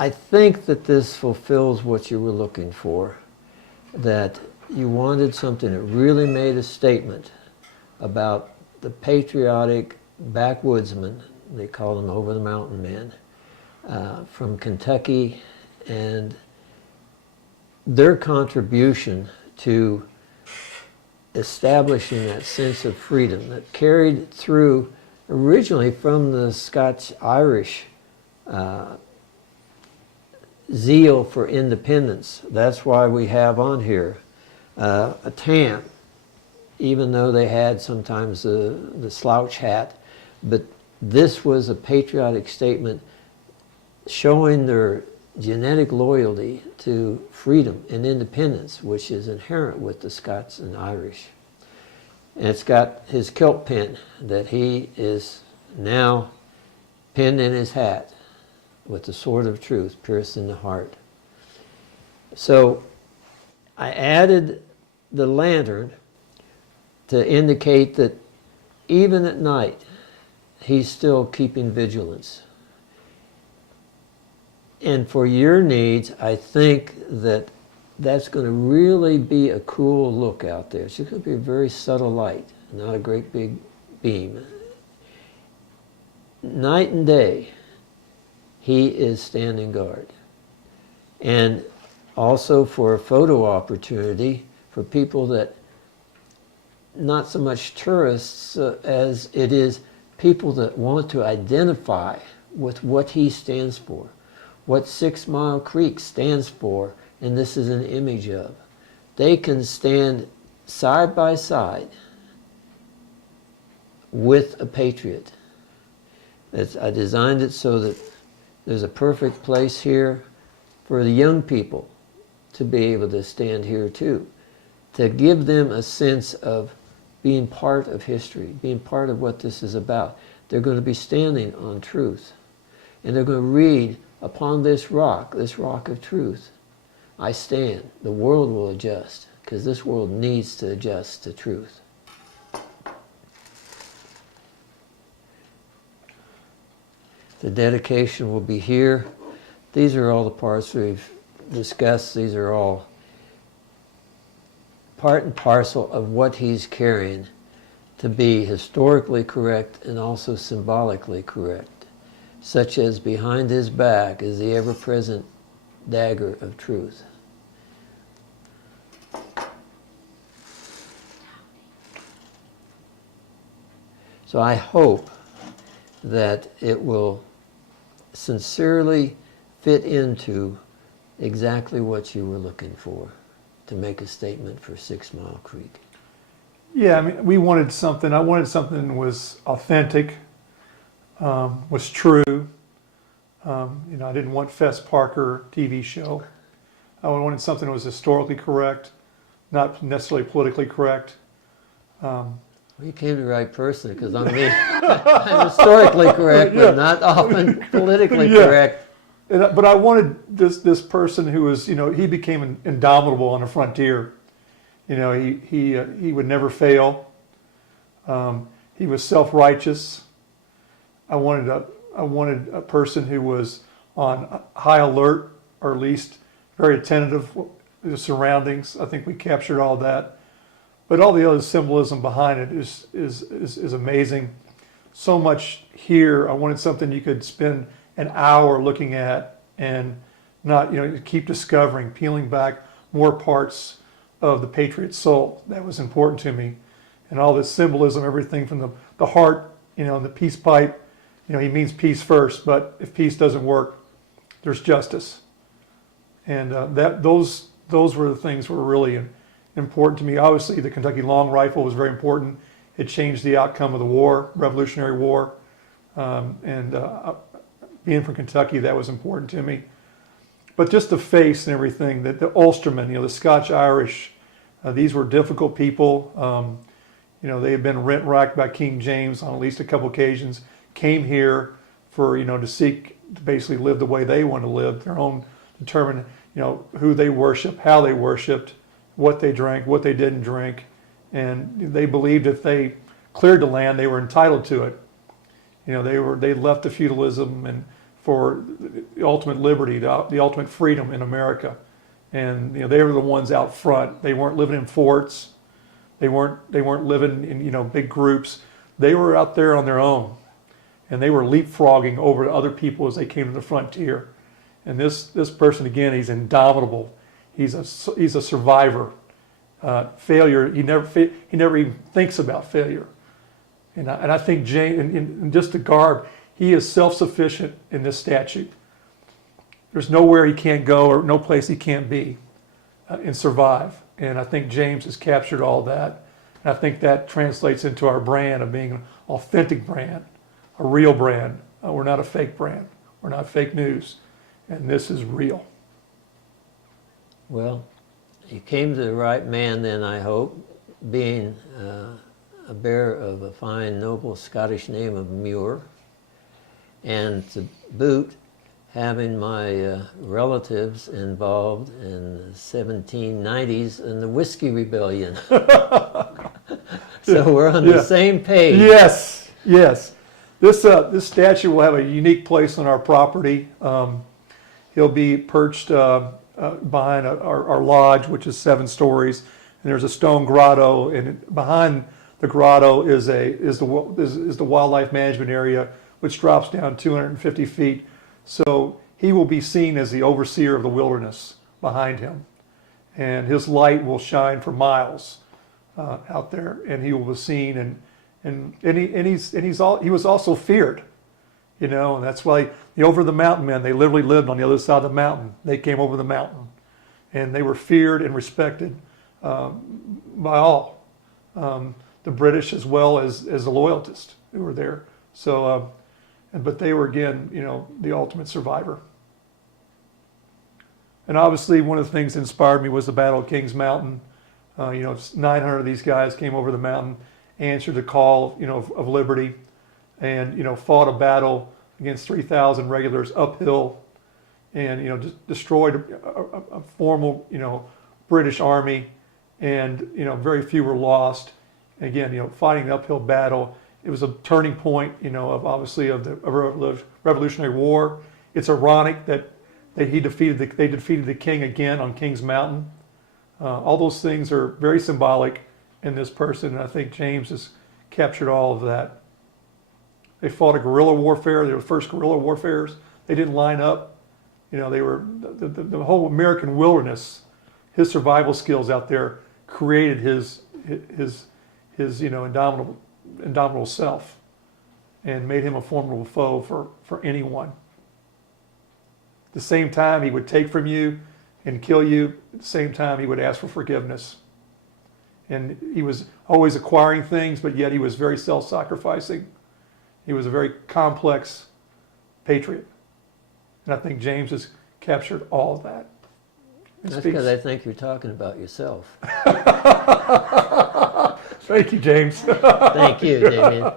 I think that this fulfills what you were looking for, that you wanted something that really made a statement about the patriotic backwoodsmen, they call them over the mountain men, from Kentucky, and their contribution to establishing that sense of freedom that carried through originally from the Scotch-Irish zeal for independence. That's why we have on here a tam, even though they had sometimes the slouch hat, but this was a patriotic statement showing their genetic loyalty to freedom and independence, which is inherent with the Scots and Irish. And it's got his kilt pin that he is now pinned in his hat with the sword of truth pierced in the heart. So I added the lantern to indicate that even at night he's still keeping vigilance. And for your needs, I think that that's going to really be a cool look out there. It's just going to be a very subtle light, not a great big beam. Night and day, he is standing guard. And also for a photo opportunity for people that, not so much tourists as it is people that want to identify with what he stands for, what 6 Mile Creek stands for, and this is an image of. They can stand side by side with a patriot. I designed it so that there's a perfect place here for the young people to be able to stand here too, to give them a sense of being part of history, being part of what this is about. They're going to be standing on truth, and they're going to read, upon this rock of truth, I stand. The world will adjust, because this world needs to adjust to truth. The dedication will be here. These are all the parts we've discussed. These are all part and parcel of what he's carrying to be historically correct and also symbolically correct, such as behind his back is the ever-present dagger of truth. So I hope that it will sincerely fit into exactly what you were looking for to make a statement for 6 Mile Creek. Yeah, I mean, we wanted something. I wanted something that was authentic, was true. You know, I didn't want Fess Parker TV show. I wanted something that was historically correct, not necessarily politically correct. Well, you came to the right person, because I'm historically correct, but not often politically correct. But I wanted this person who was, you know, he became indomitable on the frontier. You know, he would never fail. He was self-righteous. I wanted a person who was on high alert, or at least very attentive to the surroundings. I think we captured all that. But all the other symbolism behind it is amazing. So much here. I wanted something you could spend an hour looking at and not, you know, keep discovering, peeling back more parts of the Patriot soul. That was important to me. And all this symbolism, everything from the heart, you know, and the peace pipe. You know, he means peace first, but if peace doesn't work, there's justice. And those were the things that were really important to me. Obviously, the Kentucky long rifle was very important. It changed the outcome of the war, Revolutionary War. Being from Kentucky, that was important to me. But just the face and everything, the Ulstermen, you know, the Scotch-Irish, these were difficult people. You know, they had been rent-racked by King James on at least a couple occasions, came here for, you know, to basically live the way they want to live, their own, determine, you know, who they worship, how they worshipped, what they drank, what they didn't drink. And they believed if they cleared the land, they were entitled to it. You know, they left the feudalism and for the ultimate liberty, the ultimate freedom in America. And they were the ones out front. They weren't living in forts. They weren't living in big groups. They were out there on their own, and they were leapfrogging over to other people as they came to the frontier. And this person, again, he's indomitable. He's a survivor. Failure, he never even thinks about failure. And I think James, in just the garb, he is self-sufficient in this statue. There's nowhere he can't go or no place he can't be and survive. And I think James has captured all that. And I think that translates into our brand of being an authentic brand, a real brand. We're not a fake brand. We're not fake news. And this is real. Well, you came to the right man then, I hope, being a bearer of a fine, noble Scottish name of Muir, and to boot, having my relatives involved in the 1790s in the Whiskey Rebellion. So we're on the same page. Yes, yes. This statue will have a unique place on our property. He'll be perched behind our lodge, which is 7 stories, and there's a stone grotto, and behind the grotto is the wildlife management area, which drops down 250 feet. So he will be seen as the overseer of the wilderness behind him, and his light will shine for miles out there, and he will be seen, he was also feared, and that's why the over the mountain men, they literally lived on the other side of the mountain. They came over the mountain, and they were feared and respected by all, the British as well as the loyalists who were there. So, but they were, again, the ultimate survivor. And obviously, one of the things that inspired me was the Battle of Kings Mountain. 900 of these guys came over the mountain, answered the call, of liberty, and fought a battle against 3,000 regulars uphill, and just destroyed a formal British army, and very few were lost. And again, fighting the uphill battle, it was a turning point, of the Revolutionary War. It's ironic that they defeated the king again on King's Mountain. All those things are very symbolic in this person, and I think James has captured all of that. They fought a guerrilla warfare. They were the first guerrilla warfares. They didn't line up. They were the whole American wilderness. His survival skills out there created his indomitable self, and made him a formidable foe for anyone. At the same time, he would take from you and kill you. At the same time, he would ask for forgiveness. And he was always acquiring things, but yet he was very self-sacrificing. He was a very complex patriot. And I think James has captured all of that. That's because I think you're talking about yourself. Thank you, James. Thank you, Damien.